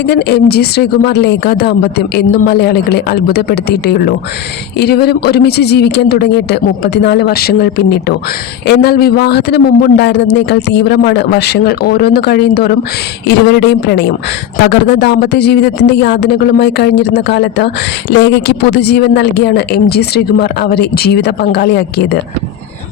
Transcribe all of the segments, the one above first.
ഗായകൻ M G Sreekumar Lekha ദാമ്പത്യം എന്നും മലയാളികളെ അത്ഭുതപ്പെടുത്തിയിട്ടേയുള്ളൂ. ഇരുവരും ഒരുമിച്ച് ജീവിക്കാൻ തുടങ്ങിയിട്ട് മുപ്പത്തിനാല് വർഷങ്ങൾ പിന്നിട്ടു. എന്നാൽ വിവാഹത്തിന് മുമ്പുണ്ടായിരുന്നതിനേക്കാൾ തീവ്രമാണ് വർഷങ്ങൾ ഓരോന്ന് കഴിയുന്തോറും ഇരുവരുടെയും പ്രണയം. തകർന്ന ദാമ്പത്യ ജീവിതത്തിന്റെ യാതനകളുമായി കഴിഞ്ഞിരുന്ന കാലത്ത് ലേഖയ്ക്ക് പുതുജീവൻ നൽകിയാണ് എം ജി ശ്രീകുമാർ അവരെ ജീവിത പങ്കാളിയാക്കിയത്.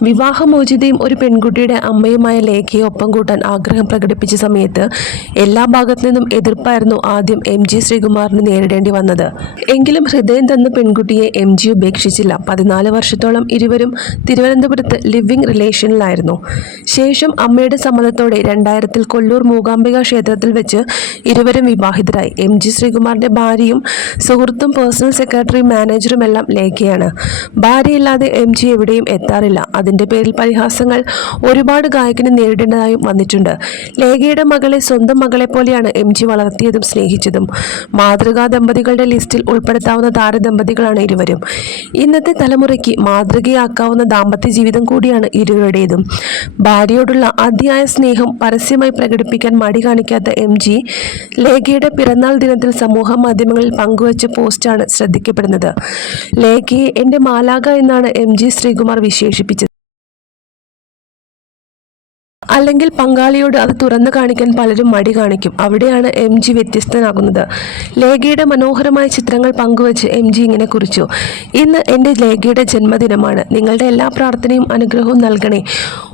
വിവാഹമോചിതയും ഒരു പെൺകുട്ടിയുടെ അമ്മയുമായ ലേഖയെ ഒപ്പം കൂട്ടാൻ ആഗ്രഹം പ്രകടിപ്പിച്ച സമയത്ത് എല്ലാ ഭാഗത്തു നിന്നും എതിർപ്പായിരുന്നു ആദ്യം എം ജി ശ്രീകുമാറിന് നേരിടേണ്ടി വന്നത്. എങ്കിലും ഹൃദയം തന്ന പെൺകുട്ടിയെ എം ജി ഉപേക്ഷിച്ചില്ല. പതിനാല് വർഷത്തോളം ഇരുവരും തിരുവനന്തപുരത്ത് ലിവിംഗ് റിലേഷനിലായിരുന്നു. ശേഷം അമ്മയുടെ സമ്മതത്തോടെ രണ്ടായിരത്തിൽ കൊല്ലൂർ മൂകാംബിക ക്ഷേത്രത്തിൽ വെച്ച് ഇരുവരും വിവാഹിതരായി. എം ജി ശ്രീകുമാറിന്റെ ഭാര്യയും സുഹൃത്തും പേഴ്സണൽ സെക്രട്ടറി മാനേജറുമെല്ലാം ലേഖയാണ്. ഭാര്യയില്ലാതെ എം ജി എവിടെയും എത്താറില്ല. അതിന്റെ പേരിൽ പരിഹാസങ്ങൾ ഒരുപാട് ഗായകന് നേരിടേണ്ടതായും വന്നിട്ടുണ്ട്. ലേഖയുടെ മകളെ സ്വന്തം മകളെ പോലെയാണ് എം ജി വളർത്തിയതും സ്നേഹിച്ചതും. മാതൃകാ ദമ്പതികളുടെ ലിസ്റ്റിൽ ഉൾപ്പെടുത്താവുന്ന താരദമ്പതികളാണ് ഇരുവരും. ഇന്നത്തെ തലമുറയ്ക്ക് മാതൃകയാക്കാവുന്ന ദാമ്പത്യ ജീവിതം കൂടിയാണ് ഇരുവരുടേതും. ഭാര്യയോടുള്ള അതിയായ സ്നേഹം പരസ്യമായി പ്രകടിപ്പിക്കാൻ മടി കാണിക്കാത്ത എം ജി ലേഖയുടെ പിറന്നാൾ ദിനത്തിൽ സമൂഹ മാധ്യമങ്ങളിൽ പങ്കുവച്ച പോസ്റ്റാണ് ശ്രദ്ധിക്കപ്പെടുന്നത്. ലേഖയെ എന്റെ മാലാക എന്നാണ് എം ജി ശ്രീകുമാർ വിശേഷിപ്പിച്ചത്. അല്ലെങ്കിൽ പങ്കാളിയോട് അത് തുറന്നു കാണിക്കാൻ പലരും മടി കാണിക്കും. അവിടെയാണ് എം ജി വ്യത്യസ്തനാകുന്നത്. ലേഖയുടെ മനോഹരമായ ചിത്രങ്ങൾ പങ്കുവച്ച് എം ജി ഇങ്ങനെ കുറിച്ചു. ഇന്ന് എന്റെ ലേഖയുടെ ജന്മദിനമാണ്. നിങ്ങളുടെ എല്ലാ പ്രാർത്ഥനയും അനുഗ്രഹവും നൽകണേ.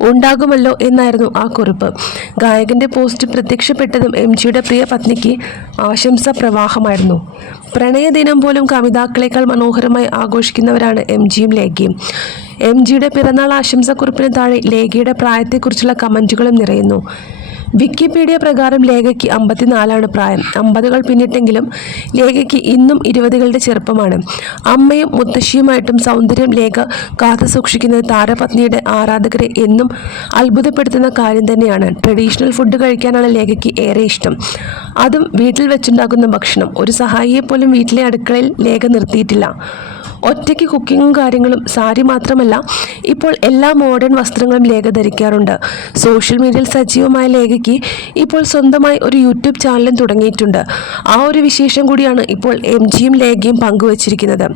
ഉണ്ടാകുമല്ലോ എന്നായിരുന്നു ആ കുറിപ്പ്. ഗായകന്റെ പോസ്റ്റ് പ്രത്യക്ഷപ്പെട്ടതും എം ജിയുടെ പ്രിയ പത്നിക്ക് ആശംസ പ്രവാഹമായിരുന്നു. പ്രണയദിനം പോലും കവിതാക്കളേക്കാൾ മനോഹരമായി ആഘോഷിക്കുന്നവരാണ് എം ജിയും ലേഖയും. എം ജിയുടെ പിറന്നാൾ ആശംസക്കുറിപ്പിന് താഴെ ലേഖയുടെ പ്രായത്തെക്കുറിച്ചുള്ള കമന്റുകളും നിറയുന്നു. വിക്കിപീഡിയ പ്രകാരം ലേഖയ്ക്ക് അമ്പത്തിനാലാണ് പ്രായം. അമ്പതുകൾ പിന്നിട്ടെങ്കിലും ലേഖയ്ക്ക് ഇന്നും ഇരുപതുകളുടെ ചെറുപ്പമാണ്. അമ്മയും മുത്തശ്ശിയുമായിട്ടും സൗന്ദര്യം ലേഖ കാത്തു സൂക്ഷിക്കുന്നത് താരപത്നിയുടെ ആരാധകരെ എന്നും അത്ഭുതപ്പെടുത്തുന്ന കാര്യം തന്നെയാണ്. ട്രഡീഷണൽ ഫുഡ് കഴിക്കാനാണ് ലേഖയ്ക്ക് ഏറെ ഇഷ്ടം. അതും വീട്ടിൽ വെച്ചുണ്ടാക്കുന്ന ഭക്ഷണം. ഒരു സഹായിയെ പോലും വീട്ടിലെ അടുക്കളയിൽ ലേഖ നിർത്തിയിട്ടില്ല. ഒറ്റയ്ക്ക് കുക്കിങ്ങും കാര്യങ്ങളും സാരി മാത്രമല്ല ഇപ്പോൾ എല്ലാ മോഡേൺ വസ്ത്രങ്ങളും ലേഖ ധരിക്കാറുണ്ട്. സോഷ്യൽ മീഡിയയിൽ സജീവമായ ലേഖയ്ക്ക് ഇപ്പോൾ സ്വന്തമായി ഒരു യൂട്യൂബ് ചാനലും തുടങ്ങിയിട്ടുണ്ട്. ആ ഒരു വിശേഷം കൂടിയാണ് ഇപ്പോൾ എം ജിയും ലേഖയും പങ്കുവച്ചിരിക്കുന്നത്.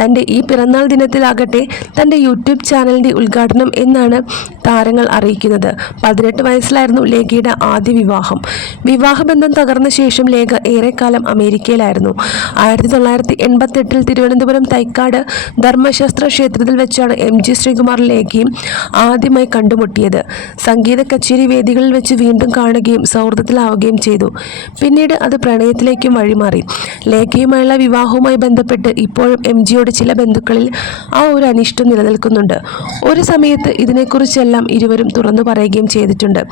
തന്റെ ഈ പിറന്നാൾ ദിനത്തിലാകട്ടെ തന്റെ യൂട്യൂബ് ചാനലിന്റെ ഉദ്ഘാടനം എന്നാണ് താരങ്ങൾ അറിയിക്കുന്നത്. പതിനെട്ട് വയസ്സിലായിരുന്നു ലേഖയുടെ ആദ്യ വിവാഹം. വിവാഹബന്ധം തകർന്ന ശേഷം ലേഖ ഏറെക്കാലം അമേരിക്കയിലായിരുന്നു. ആയിരത്തി തൊള്ളായിരത്തി എൺപത്തെട്ടിൽ തിരുവനന്തപുരം തൈക്കാട് ധർമ്മശാസ്ത്ര ക്ഷേത്രത്തിൽ വെച്ചാണ് എം ജി ശ്രീകുമാർ ലേഖയും ആദ്യമായി കണ്ടുമുട്ടിയത്. സംഗീത കച്ചേരി വേദികളിൽ വെച്ച് വീണ്ടും കാണുകയും സൗഹൃദത്തിലാവുകയും ചെയ്തു. പിന്നീട് അത് പ്രണയത്തിലേക്കും വഴിമാറി. ലേഖയുമായുള്ള വിവാഹവുമായി ബന്ധപ്പെട്ട് ഇപ്പോഴും എം ജിയോട് ചില ബന്ധുക്കളിൽ ആ ഒരു അനിഷ്ടം നിലനിൽക്കുന്നുണ്ട്. ഒരു സമയത്ത് ഇതിനെക്കുറിച്ചെല്ലാം ഇരുവരും തുറന്നു പറയുകയും ചെയ്തിട്ടുണ്ട്.